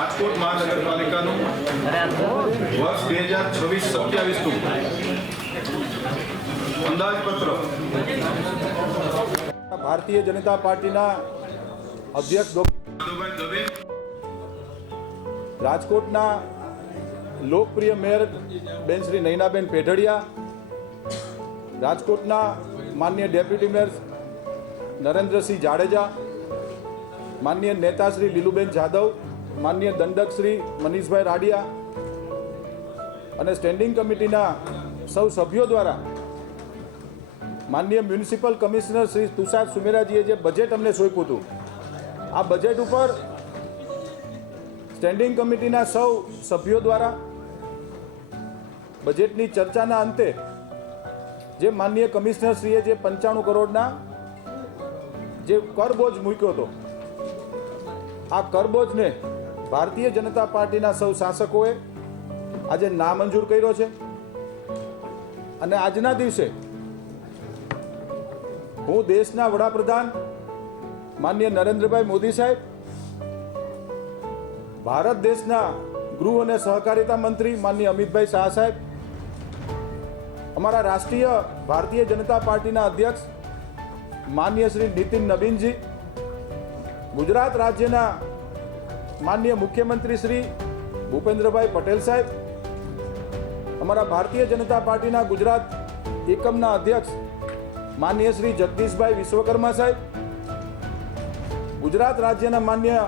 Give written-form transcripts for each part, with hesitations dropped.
રાજકોટ મહાનગરપાલિકાનું વર્ષ 2026-27નું અંદાજપત્ર ભારતીય જનતા પાર્ટીના અધ્યક્ષ રાજકોટના લોકપ્રિય મેયર બેન શ્રી નયનાબેન પેઢડિયા, રાજકોટના માનનીય ડેપ્યુટી મેયર નરેન્દ્રસિંહ જાડેજા, માનનીય નેતા શ્રી લીલુબેન જાદવ, માનનીય દંડક શ્રી મનીષભાઈ રાડિયા અને સ્ટેન્ડિંગ કમિટીના સૌ સભ્યો દ્વારા માનનીય મ્યુનિસિપલ કમિશનર શ્રી તુષાર સુમેરાજીએ જે બજેટ અમને સોંપ્યું હતું, આ બજેટ ઉપર સ્ટેન્ડિંગ કમિટીના સૌ સભ્યો દ્વારા બજેટની ચર્ચાના અંતે જે માનનીય કમિશનરશ્રીએ જે 95 કરોડના જે કરબોજ મૂક્યો હતો, આ કરબોજને ભારતીય જનતા પાર્ટીના સૌ શાસકોએ આજે નામંજૂર કર્યો છે. અને આજના દિવસે હું દેશના વડાપ્રધાન માનનીય નરેન્દ્રભાઈ મોદી સાહેબ, ભારત દેશના ગૃહ અને સહકારિતા મંત્રી માનનીય અમિતભાઈ શાહ સાહેબ, અમારા રાષ્ટ્રીય ભારતીય જનતા પાર્ટીના અધ્યક્ષ માનનીય શ્રી નીતિન નવીનજી, ગુજરાત રાજ્યના માનનીય મુખ્યમંત્રી શ્રી ભૂપેન્દ્રભાઈ પટેલ સાહેબ, અમારા ભારતીય જનતા પાર્ટીના ગુજરાત એકમના અધ્યક્ષ માનનીય શ્રી જગદીશભાઈ વિશ્વકર્મા સાહેબ, ગુજરાત રાજ્યના માનનીય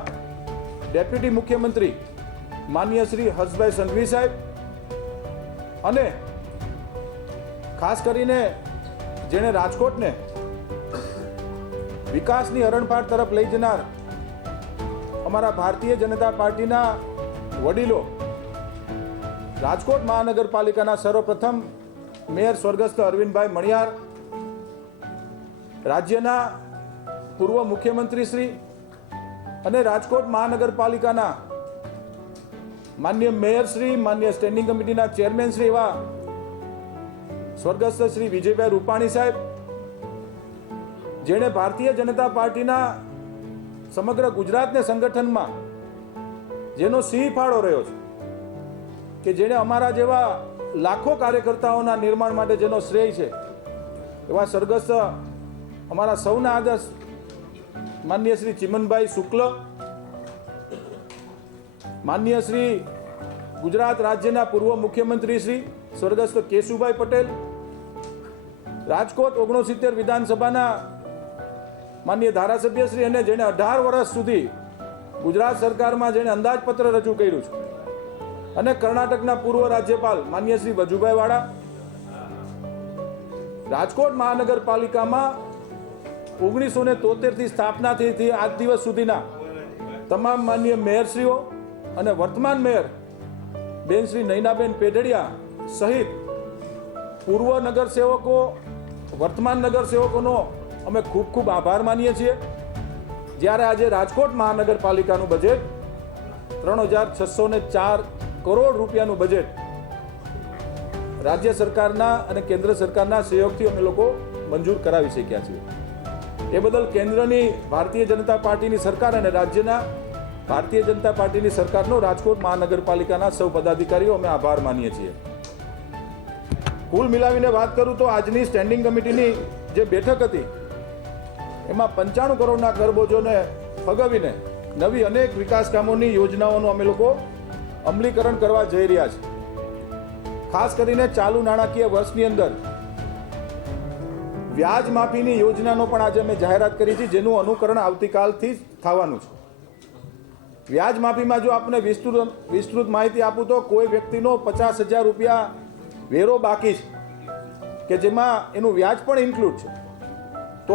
ડેપ્યુટી મુખ્યમંત્રી માનનીય શ્રી હર્ષભાઈ સંઘવી સાહેબ અને ખાસ કરીને જેણે રાજકોટને વિકાસની હરણફાળ તરફ લઈ જનાર અમારા ભારતીય જનતા પાર્ટીના વડીલો, રાજકોટ મહાનગરપાલિકાના સર્વપ્રથમ મેયર સ્વર્ગસ્થ અરવિંદભાઈ મણિયાર, રાજ્યના પૂર્વ મુખ્યમંત્રી શ્રી અને રાજકોટ મહાનગરપાલિકાના માન્ય મેયર શ્રી, માન્ય સ્ટેન્ડિંગ કમિટીના ચેરમેન શ્રી એવા સ્વર્ગસ્થ શ્રી વિજયભાઈ રૂપાણી સાહેબ, જેણે ભારતીય જનતા પાર્ટીના સમગ્ર ગુજરાતને સંગઠનમાં જેનો સિંહ ફાળો રહ્યો છે, કે જેણે અમારા જેવા લાખો કાર્યકર્તાઓના નિર્માણ માટે જેનો શ્રેય છે, એવા સ્વર્ગસ્થ અમારા સૌના આદર્શ માનનીય શ્રી ચિમનભાઈ શુક્લ, માનનીય શ્રી ગુજરાત રાજ્યના પૂર્વ મુખ્યમંત્રી શ્રી સ્વર્ગસ્થ કેશુભાઈ પટેલ, રાજકોટ 69 વિધાનસભાના માનનીય ધારાસભ્ય શ્રી અને જેણે 18 વર્ષ સુધી ગુજરાત સરકારમાં જેણે અંદાજપત્ર રજૂ કર્યું છે, અને કર્ણાટકના પૂર્વ રાજ્યપાલ માનનીય શ્રી વજુભાઈ વાળા, રાજકોટ મહાનગરપાલિકામાં 1973 થી સ્થાપના થઈ આજ દિવસ સુધીના તમામ માનનીય મેયરશ્રીઓ અને વર્તમાન મેયર બેન શ્રી નયનાબેન પેઢડિયા સહિત પૂર્વ નગરસેવકો, વર્તમાન નગરસેવકોનો અમે ખૂબ ખૂબ આભાર માનીએ છીએ. જ્યારે આજે રાજકોટ મહાનગરપાલિકાનું બજેટ 3604 કરોડ રૂપિયાનું બજેટ રાજ્ય સરકારના અને કેન્દ્ર સરકારના સહયોગથી અમે લોકો મંજૂર કરાવી શક્યા છીએ. એ બદલ કેન્દ્રની ભારતીય જનતા પાર્ટીની સરકાર અને રાજ્યના ભારતીય જનતા પાર્ટીની સરકારનો રાજકોટ મહાનગરપાલિકાના સૌ પદાધિકારીઓ અમે આભાર માનીએ છીએ. કુલ મિલાવીને વાત કરું તો આજની સ્ટેન્ડિંગ કમિટીની જે બેઠક હતી એમાં 95 કરોડના કરબોજોને ફગાવીને નવી અનેક વિકાસ કામોની યોજનાઓનું અમે લોકો અમલીકરણ કરવા જઈ રહ્યા છીએ. ખાસ કરીને ચાલુ નાણાકીય વર્ષની અંદર વ્યાજ માફીની યોજનાનો પણ આજે અમે જાહેરાત કરી છે, જેનું અનુકરણ આવતીકાલથી થવાનું છે. વ્યાજ માફીમાં જો આપને વિસ્તૃત માહિતી આપું તો કોઈ વ્યક્તિનો 50,000 રૂપિયા વેરો બાકી છે, કે જેમાં એનું વ્યાજ પણ ઇન્ક્લુડ છે, તો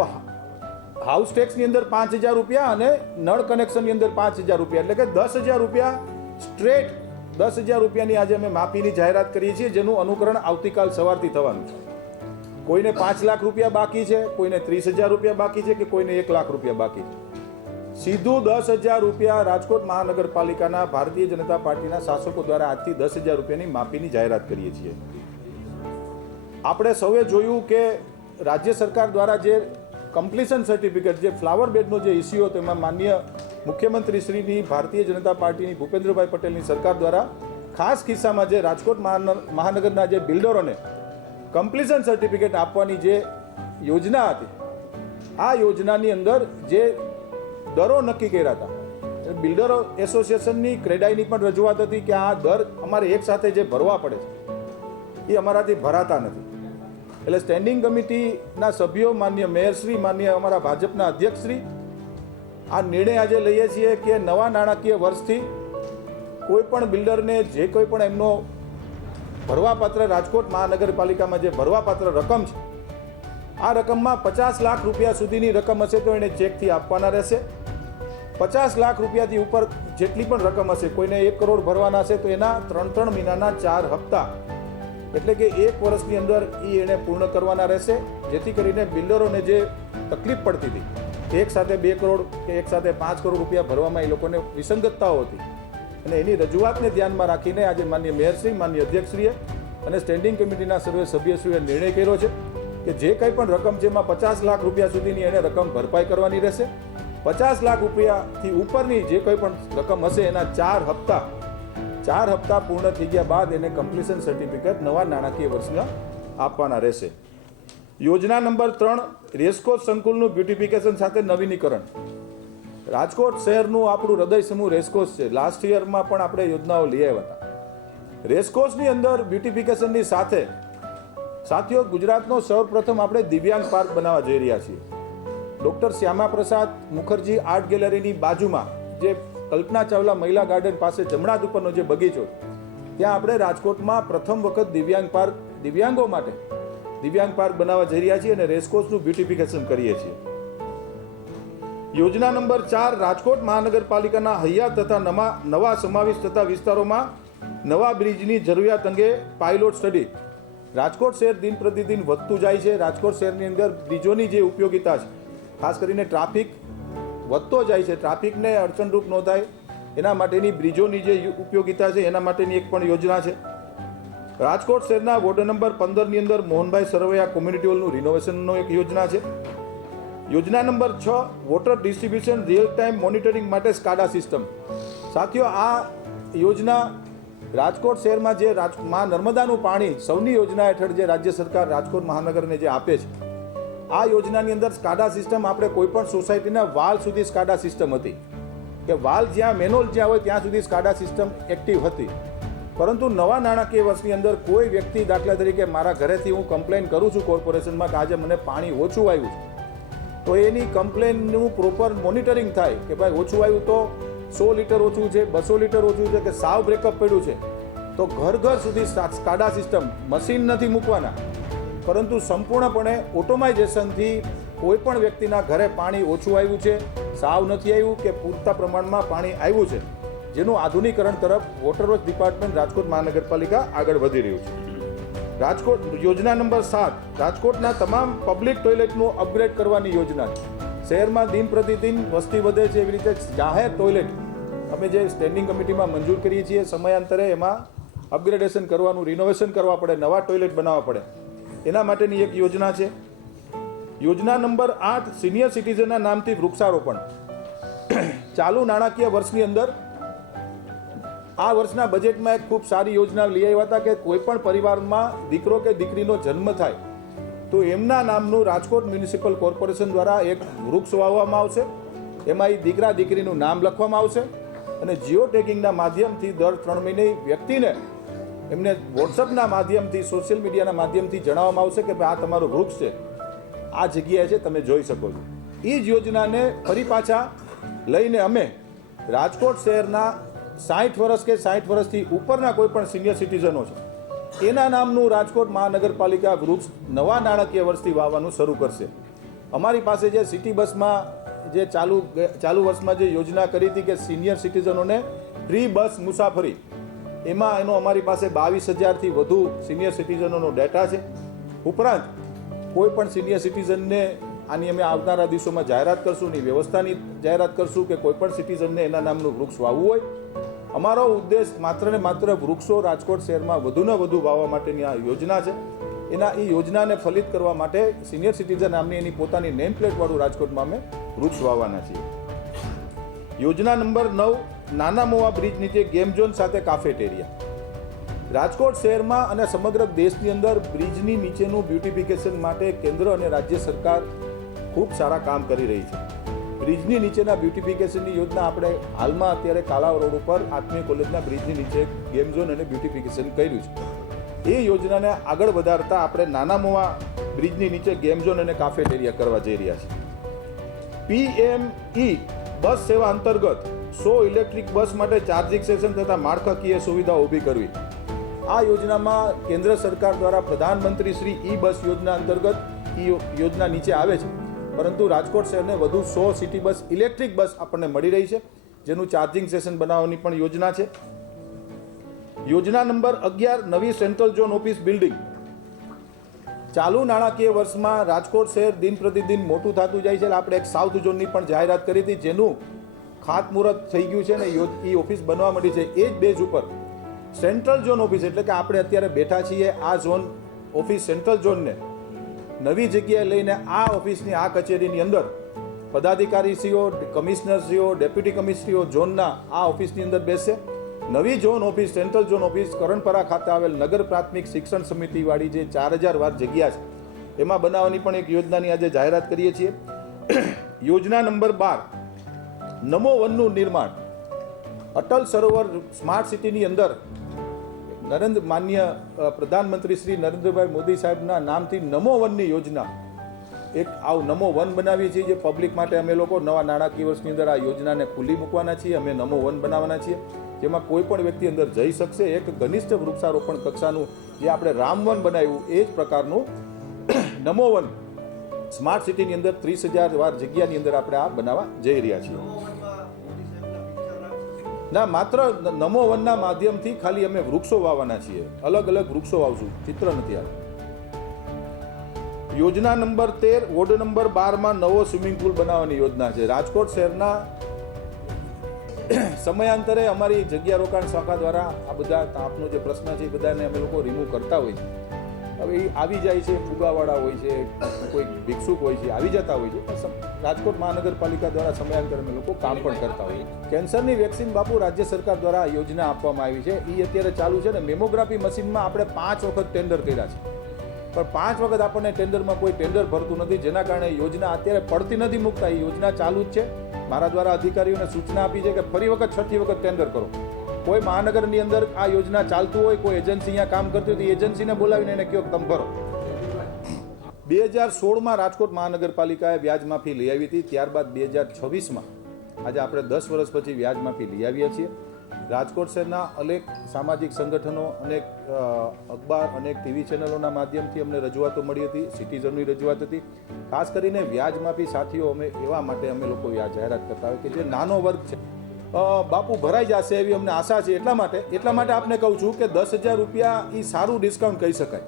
હાઉસ ટેક્સની અંદર 5,000 રૂપિયા અને નળ કનેક્શનની અંદર 5,000 રૂપિયા, એટલે કે 10,000 રૂપિયા સ્ટ્રેટ 10,000 રૂપિયાની આજે અમે માફીની જાહેરાત કરીએ છીએ, જેનું અનુકરણ આવતીકાલ સવારથી થવાનું છે. કોઈને 5 લાખ રૂપિયા બાકી છે, કોઈને 30,000 રૂપિયા બાકી છે, કે કોઈને 1 લાખ રૂપિયા બાકી છે. સીધું 10,000 રૂપિયા રાજકોટ મહાનગરપાલિકાના ભારતીય જનતા પાર્ટીના શાસકો દ્વારા આજથી 10,000 રૂપિયાની માફીની જાહેરાત કરીએ છીએ. આપણે સૌએ જોયું કે રાજ્ય સરકાર દ્વારા જે કમ્પ્લીશન સર્ટિફિકેટ જે ફ્લાવર બેડનો જે ઇસ્યુ હતો એમાં માન્ય મુખ્યમંત્રી શ્રીની ભારતીય જનતા પાર્ટીની ભૂપેન્દ્રભાઈ પટેલની સરકાર દ્વારા ખાસ કિસ્સામાં જે રાજકોટ મહાનગરના જે બિલ્ડરોને કમ્પ્લીશન સર્ટિફિકેટ આપવાની જે યોજના હતી, આ યોજનાની અંદર જે દરો નક્કી કર્યા હતા, બિલ્ડરો એસોસિએશનની ક્રેડાઈની પણ રજૂઆત હતી કે આ દર અમારે એક સાથે જે ભરવા પડે છે એ અમારાથી ભરાતા નથી. એટલે સ્ટેન્ડિંગ કમિટીના સભ્યો, માન્ય મેયરશ્રી, માન્ય અમારા ભાજપના અધ્યક્ષશ્રી, આ નિર્ણય આજે લઈએ છીએ કે નવા નાણાકીય વર્ષથી કોઈ પણ બિલ્ડરને જે કોઈ પણ એમનો ભરવાપાત્ર રાજકોટ મહાનગરપાલિકામાં જે ભરવાપાત્ર રકમ છે, આ રકમમાં 50 લાખ રૂપિયા સુધીની રકમ હશે તો એને ચેકથી આપવાના રહેશે. 50 લાખ રૂપિયાથી ઉપર જેટલી પણ રકમ હશે, કોઈને 1 કરોડ ભરવાના હશે તો એના 3 મહિનાના 4 હપ્તા, એટલે કે 1 વર્ષની અંદર એને પૂર્ણ કરવાના રહેશે, જેથી કરીને બિલ્ડરોને જે તકલીફ પડતી હતી, એક સાથે 2 કરોડ કે એક સાથે 5 કરોડ રૂપિયા ભરવામાં એ લોકોને વિસંગતતાઓ હતી, અને એની રજૂઆતને ધ્યાનમાં રાખીને આજે માન્ય મેયરશ્રી, માન્ય અધ્યક્ષશ્રીએ અને સ્ટેન્ડિંગ કમિટીના સર્વે સભ્યશ્રીએ નિર્ણય કર્યો છે કે જે કંઈ પણ રકમ છે એમાં 50 લાખ રૂપિયા સુધીની એને રકમ ભરપાઈ કરવાની રહેશે. 50 લાખ રૂપિયાથી ઉપરની જે કંઈ પણ રકમ હશે એના 4 હપ્તા પૂર્ણ થઈ ગયા બાદ એને કમ્પ્લીશન સર્ટિફિકેટ નવા નાણાકીય વર્ષના આપવાના રહેશે. યોજના નંબર 3, રેસકોર્સ સંકુલનું બ્યુટિફિકેશન સાથે નવીનીકરણ. રાજકોટ શહેરનું આપણું હૃદય સમૂહ રેસકોર્સ છે. લાસ્ટ યરમાં પણ આપણે યોજનાઓ લઈ આવ્યા હતા. રેસકોર્સની અંદર બ્યુટિફિકેશનની સાથે સાથીઓ, ગુજરાતનો સૌપ્રથમ આપણે દિવ્યાંગ પાર્ક બનાવવા જઈ રહ્યા છીએ. ડૉક્ટર શ્યામા પ્રસાદ મુખર્જી આર્ટ ગેલેરીની બાજુમાં જે કલ્પના ચાવલા મહિલા ગાર્ડન પાસે જમણા ઉપરનો જે બગીચો, ત્યાં આપણે રાજકોટમાં પ્રથમ વખત દિવ્યાંગો માટે દિવ્યાંગ પાર્ક બનાવવા જઈ રહ્યા છીએ અને રેસકોર્સનું બ્યુટિફિકેશન કરીએ છીએ. યોજના નંબર 4, રાજકોટ મહાનગરપાલિકાના હૈયા તથા નવા સમાવિષ્ટ થતા વિસ્તારોમાં નવા બ્રિજની જરૂરિયાત અંગે પાયલોટ સ્ટડી. રાજકોટ શહેર દિન પ્રતિદિન વધતું જાય છે. રાજકોટ શહેરની અંદર બ્રિજોની જે ઉપયોગિતા છે, ખાસ કરીને ટ્રાફિક વધતો જાય છે, ટ્રાફિકને અડચણરૂપ ન થાય એના માટેની બ્રિજોની જે ઉપયોગિતા છે એના માટેની એક પણ યોજના છે. રાજકોટ શહેરના વોર્ડ નંબર 15ની અંદર મોહનભાઈ સરવૈયા કોમ્યુનિટી હોલનું રિનોવેશનનો એક યોજના છે. યોજના number 6, water distribution real time monitoring માટે સ્કાડા સિસ્ટમ. સાથીઓ, આ યોજના રાજકોટ શહેરમાં જે નર્મદાનું પાણી સૌની યોજના હેઠળ જે રાજ્ય સરકાર રાજકોટ મહાનગરને જે આપે છે, આ યોજનાની અંદર સ્કાડા સિસ્ટમ આપણે કોઈ પણ સોસાયટીના વાલ સુધી સ્કાડા સિસ્ટમ હતી કે વાલ જ્યાં મેનોલ જ્યાં હોય ત્યાં સુધી સ્કાડા સિસ્ટમ એક્ટિવ હતી. પરંતુ નવા નાણાકીય વર્ષની અંદર કોઈ વ્યક્તિ, દાખલા તરીકે મારા ઘરેથી હું કમ્પ્લેન કરું છું કોર્પોરેશનમાં કે આજે મને પાણી ઓછું આવ્યું છે, તો એની કમ્પ્લેનનું પ્રોપર મોનિટરિંગ થાય કે ભાઈ ઓછું આવ્યું તો 100 લીટર ઓછું છે, 200 લીટર ઓછું છે કે સાવ બ્રેકઅપ પડ્યું છે, તો ઘર સુધી સ્કાડા સિસ્ટમ, મશીન નથી મૂકવાના, પરંતુ સંપૂર્ણપણે ઓટોમાઇઝેશનથી કોઈ પણ વ્યક્તિના ઘરે પાણી ઓછું આવ્યું છે, સાવ નથી આવ્યું કે પૂરતા પ્રમાણમાં પાણી આવ્યું છે, જેનું આધુનિકરણ તરફ વોટર વર્ક્સ ડિપાર્ટમેન્ટ રાજકોટ મહાનગરપાલિકા આગળ વધી રહ્યું છે. રાજકોટ યોજના નંબર 7, રાજકોટના તમામ પબ્લિક ટોયલેટનું અપગ્રેડ કરવાની યોજના છે. શહેરમાં દિન પ્રતિદિન વસ્તી વધે છે, એવી રીતે જાહેર ટોયલેટ અમે જે સ્ટેન્ડિંગ કમિટીમાં મંજૂર કરીએ છીએ, સમયાંતરે એમાં અપગ્રેડેશન કરવાનું, રિનોવેશન કરવા પડે, નવા ટોયલેટ બનાવવા પડે, એના માટેની એક યોજના છે. યોજના નંબર 8, સિનિયર સિટીઝનના નામથી વૃક્ષારોપણ. ચાલુ નાણાકીય વર્ષની અંદર આ વર્ષના બજેટમાં એક ખૂબ સારી યોજના લઈ આવ્યા હતા કે કોઈ પણ પરિવારમાં દીકરો કે દીકરીનો જન્મ થાય તો એમના નામનું રાજકોટ મ્યુનિસિપલ કોર્પોરેશન દ્વારા એક વૃક્ષ વાવવામાં આવશે. એમાં એ દીકરા દીકરીનું નામ લખવામાં આવશે અને જીઓ ટેગિંગના માધ્યમથી દર 3 મહિને વ્યક્તિને એમને વોટ્સઅપના માધ્યમથી, સોશિયલ મીડિયાના માધ્યમથી જણાવવામાં આવશે કે ભાઈ આ તમારું વૃક્ષ છે, આ જગ્યાએ છે, તમે જોઈ શકો છો. એ જ યોજનાને ફરી પાછા લઈને અમે રાજકોટ શહેરના 60 વર્ષ કે 60 વર્ષથી ઉપરના કોઈ પણ સિનિયર સિટીઝનો છે એના નામનું રાજકોટ મહાનગરપાલિકા વૃક્ષ નવા નાણાકીય વર્ષથી વાવવાનું શરૂ કરશે. અમારી પાસે જે સિટી બસમાં જે ચાલુ વર્ષમાં જે યોજના કરી હતી કે સિનિયર સિટીઝનોને ફ્રી બસ મુસાફરી, એમાં એનો અમારી પાસે 22,000થી વધુ સિનિયર સિટીઝનોનો ડેટા છે. ઉપરાંત કોઈ પણ સિનિયર સિટીઝનને આની અમે આવનારા દિવસોમાં જાહેરાત કરશું, ની વ્યવસ્થાની જાહેરાત કરશું કે કોઈ પણ સિટીઝનને એના નામનું વૃક્ષ વાવવું હોય. અમારો ઉદ્દેશ માત્ર ને માત્ર વૃક્ષો રાજકોટ શહેરમાં વધુને વધુ વાવવા માટેની આ યોજના છે. એના એ યોજનાને ફલિત કરવા માટે સિનિયર સિટીઝન નામની એની પોતાની નેમ પ્લેટવાળું રાજકોટમાં અમે વૃક્ષ વાવવાના છીએ. યોજના નંબર 9, નાના મોવા બ્રિજ નીચે ગેમ ઝોન સાથે કાફેટેરિયા. રાજકોટ શહેરમાં અને સમગ્ર દેશની અંદર બ્રિજની નીચેનું બ્યુટિફિકેશન માટે કેન્દ્ર અને રાજ્ય સરકાર ખૂબ સારા કામ કરી રહી છે. બ્રિજની નીચેના બ્યુટિફિકેશનની યોજના આપણે હાલમાં અત્યારે કાલાવ રોડ ઉપર આત્મીય કોલેજના બ્રિજની નીચે ગેમ ઝોન અને બ્યુટિફિકેશન કર્યું છે. એ યોજનાને આગળ વધારતા આપણે નાના મોવા બ્રિજની નીચે ગેમ ઝોન અને કાફેટેરિયા કરવા જઈ રહ્યા છીએ. PME બસ સેવા અંતર્ગત 100 ઇલેક્ટ્રિક બસ માટે ચાર્જિંગ સ્ટેશન તથા માળખાકીય સુવિધાઓ ઊભી કરવી. આ યોજનામાં કેન્દ્ર સરકાર દ્વારા પ્રધાનમંત્રી શ્રી ઈ બસ યોજના અંતર્ગત યોજના નીચે આવે છે, પરંતુ રાજકોટ શહેરને વધુ 100 સિટી બસ ઇલેક્ટ્રિક બસ આપણને મળી રહી છે, જેનું ચાર્જિંગ સ્ટેશન બનાવવાની પણ યોજના છે. યોજના નંબર 11, નવી સેન્ટ્રલ ઝોન ઓફિસ બિલ્ડિંગ. ચાલુ નાણાકીય વર્ષમાં રાજકોટ શહેર દિન પ્રતિદિન મોટું થતું જાય છે. આપણે એક સાઉથ ઝોનની પણ જાહેરાત કરી હતી, જેનું ખાતમુહૂર્ત થઈ ગયું છે ને એ ઓફિસ બનવા માંડી છે. એ જ બેઝ ઉપર સેન્ટ્રલ ઝોન ઓફિસ એટલે કે આપણે અત્યારે બેઠા છીએ આ ઝોન ઓફિસ સેન્ટ્રલ ઝોનને નવી જગ્યાએ લઈને આ ઓફિસની આ કચેરીની અંદર પદાધિકારીશ્રીઓ, કમિશનરશ્રીઓ, ડેપ્યુટી કમિશનરીઓ ઝોનના આ ઓફિસની અંદર બેસશે. નવી zone office central zone office Karanpara ખાતે આવેલ નગર પ્રાથમિક શિક્ષણ સમિતિવાળી જે 4000 વાર જગ્યા છે એમાં બનાવવાની પણ એક યોજનાની આજે જાહેરાત કરીએ છીએ. યોજના નંબર 12, નમો વનનું નિર્માણ. અટલ સરોવર સ્માર્ટ સિટીની અંદર માનનીય પ્રધાનમંત્રી શ્રી નરેન્દ્રભાઈ મોદી સાહેબના નામથી નમો વનની યોજના એક નમો વન બનાવીએ છીએ, જે પબ્લિક માટે અમે લોકો નવા નાણાકીય વર્ષની અંદર આ યોજનાને ખુલ્લી મૂકવાના છીએ. અમે નમો વન બનાવવાના છીએ, જેમાં કોઈ પણ વ્યક્તિ અંદર જઈ શકશે. એક ઘનિષ્ઠ વૃક્ષારોપણ કક્ષાનું જે આપણે રામવન બનાવ્યું એ જ પ્રકારનું નમો વન સ્માર્ટ સિટીની અંદર 30,000 વાર જગ્યાની અંદર આપણે આ બનાવવા જઈ રહ્યા છીએ. ના, માત્ર નમો વનના માધ્યમથી ખાલી અમે વૃક્ષો વાવવાના છીએ, અલગ અલગ વૃક્ષો વાવશું, ચિત્ર નથી આવે. યોજના નંબર 13, વોર્ડ નંબર 12માં નવો સ્વિમિંગ પુલ બનાવવાની યોજના છે. રાજકોટ શહેરના સમયાંતરે અમારી જગ્યા રોકાણ શાખા દ્વારા આ બધા આપનો જે પ્રશ્ન છે એ બધાને અમે લોકો રિમૂવ કરતા હોય છે. હવે એ આવી જાય છે, ફુગાવાળા હોય છે, કોઈ ભિક્ષુક હોય છે, આવી જતા હોય છે. રાજકોટ મહાનગરપાલિકા દ્વારા સમયાંતરે અમે લોકો કામ પણ કરતા હોઈએ. કેન્સરની વેક્સિન બાપુ રાજ્ય સરકાર દ્વારા યોજના આપવામાં આવી છે, એ અત્યારે ચાલુ છે ને. મેમોગ્રાફી મશીનમાં આપણે 5 વખત ટેન્ડર કર્યા છે, પણ 5 વખત આપણને ટેન્ડરમાં કોઈ ટેન્ડર ભરતું નથી, જેના કારણે યોજના અત્યારે પડતી નથી મૂકતા. એ યોજના ચાલુ જ છે. મારા દ્વારા અધિકારીઓને સૂચના આપી છે કે ફરી વખત 6ઠી વખત ટેન્ડર કરો. કોઈ મહાનગરની અંદર આ યોજના ચાલતું હોય, કોઈ એજન્સી અહીંયા કામ કરતી હોય તો એજન્સીને બોલાવીને એને કહો તમે ભરો. 2016માં રાજકોટ મહાનગરપાલિકાએ વ્યાજ માફી લઈ આવી હતી. ત્યારબાદ 2026માં આજે આપણે 10 વર્ષ પછી વ્યાજ માફી લઈ આવ્યા છીએ. રાજકોટ શહેરના અનેક સામાજિક સંગઠનો, અનેક અખબાર, અનેક ટીવી ચેનલોના માધ્યમથી અમને રજૂઆતો મળી હતી, સિટીઝનની રજૂઆત હતી. ખાસ કરીને વ્યાજ માફી સાથીઓ અમે એવા માટે અમે લોકો જાહેરાત કરતા હોય કે જે નાનો વર્ગ છે બાપુ ભરાઈ જશે એવી અમને આશા છે. એટલા માટે આપને કહું છું કે 10,000 રૂપિયા એ સારું ડિસ્કાઉન્ટ કહી શકાય.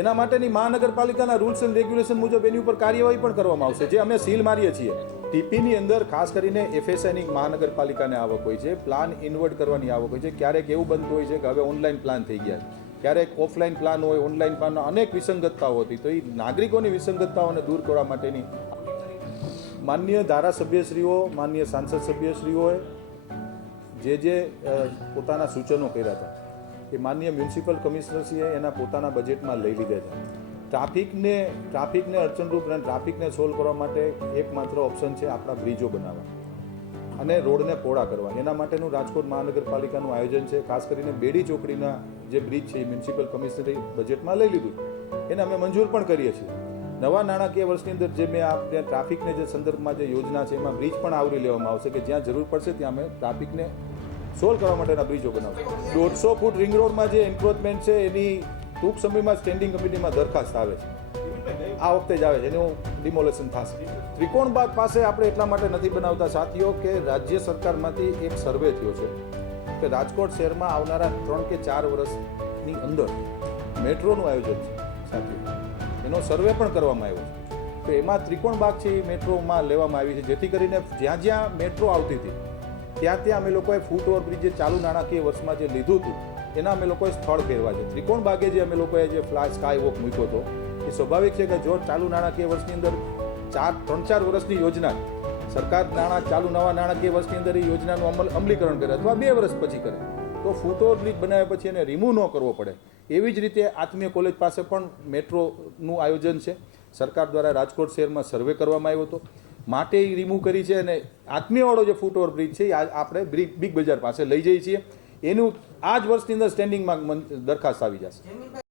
એના માટેની મહાનગરપાલિકાના રૂલ્સ એન્ડ રેગ્યુલેશન મુજબ એની ઉપર કાર્યવાહી પણ કરવામાં આવશે, જે અમે સીલ મારીએ છીએ. ટીપીની અંદર ખાસ કરીને FSIની મહાનગરપાલિકાને આવક હોય છે, પ્લાન ઇન્વર્ટ કરવાની આવક હોય છે. ક્યારેક એવું બનતું હોય છે કે હવે ઓનલાઈન પ્લાન થઈ ગયા છે, ક્યારેક ઓફલાઈન પ્લાન હોય, ઓનલાઈન પ્લાનના અનેક વિસંગતતાઓ હતી. તો એ નાગરિકોની વિસંગતતાઓને દૂર કરવા માટેની માનનીય ધારાસભ્યશ્રીઓ, માનનીય સાંસદ સભ્યશ્રીઓએ જે પોતાના સૂચનો કર્યા હતા એ માનનીય મ્યુનિસિપલ કમિશનરશ્રીએ એના પોતાના બજેટમાં લઈ લીધા છે. ટ્રાફિકને અડચણરૂપ અને ટ્રાફિકને સોલ્વ કરવા માટે એકમાત્ર ઓપ્શન છે આપણા બ્રિજો બનાવવા અને રોડને પહોળા કરવા. એના માટેનું રાજકોટ મહાનગરપાલિકાનું આયોજન છે. ખાસ કરીને બેડી ચોકડીના જે બ્રિજ છે એ મ્યુનિસિપલ કમિશનરે બજેટમાં લઈ લીધું, એને અમે મંજૂર પણ કરીએ છીએ. નવા નાણાકીય વર્ષની અંદર જે મેં આપણે ટ્રાફિકને જે સંદર્ભમાં જે યોજના છે એમાં બ્રિજ પણ આવરી લેવામાં આવશે કે જ્યાં જરૂર પડશે ત્યાં અમે ટ્રાફિકને સોલ્વ કરવા માટેના બ્રિજો બનાવશું. 150 ફૂટ રિંગ રોડમાં જે એન્ક્રોચમેન્ટ છે એની ટૂંક સમયમાં સ્ટેન્ડિંગ કમિટીમાં દરખાસ્ત આવે છે, આ વખતે જ આવે છે, એનું ડિમોલેશન થશે. ત્રિકોણબાગ પાસે આપણે એટલા માટે નથી બનાવતા સાથીઓ કે રાજ્ય સરકારમાંથી એક સર્વે થયો છે કે રાજકોટ શહેરમાં આવનારા 3 કે 4 વર્ષની અંદર મેટ્રોનું આયોજન છે સાથીઓ. એનો સર્વે પણ કરવામાં આવ્યો છે. તો એમાં ત્રિકોણબાગ છે એ મેટ્રોમાં લેવામાં આવી છે, જેથી કરીને જ્યાં મેટ્રો આવતી હતી ત્યાં અમે લોકોએ ફૂટ ઓવરબ્રિજ જે ચાલુ નાણાકીય વર્ષમાં જે લીધું હતું એના અમે લોકોએ સ્થળ ફેરવા છે. ત્રિકોણ બાગે જે અમે લોકોએ જે સ્કાય વોક મૂક્યો હતો એ સ્વાભાવિક છે કે જો ચાલુ નાણાકીય વર્ષની અંદર 3-4 વર્ષની યોજના સરકાર ચાલુ નવા નાણાકીય વર્ષની અંદર એ યોજનાનું અમલીકરણ કરે અથવા 2 વર્ષ પછી કરે તો ફૂટઓવરબ્રિજ બનાવ્યા પછી એને રિમૂવ ન કરવો પડે. એવી જ રીતે આત્મીય કોલેજ પાસે પણ મેટ્રોનું આયોજન છે. સરકાર દ્વારા રાજકોટ શહેરમાં સર્વે કરવામાં આવ્યો હતો માટે એ રિમૂવ કરી છે અને આત્મીયવાળો જે ફૂટઓવરબ્રિજ છે એ આપણે બિગ બજાર પાસે લઈ જઈએ છીએ. એનું આ જ વર્ષની અંદર સ્ટેન્ડિંગમાં દરખાસ્ત આવી જશે.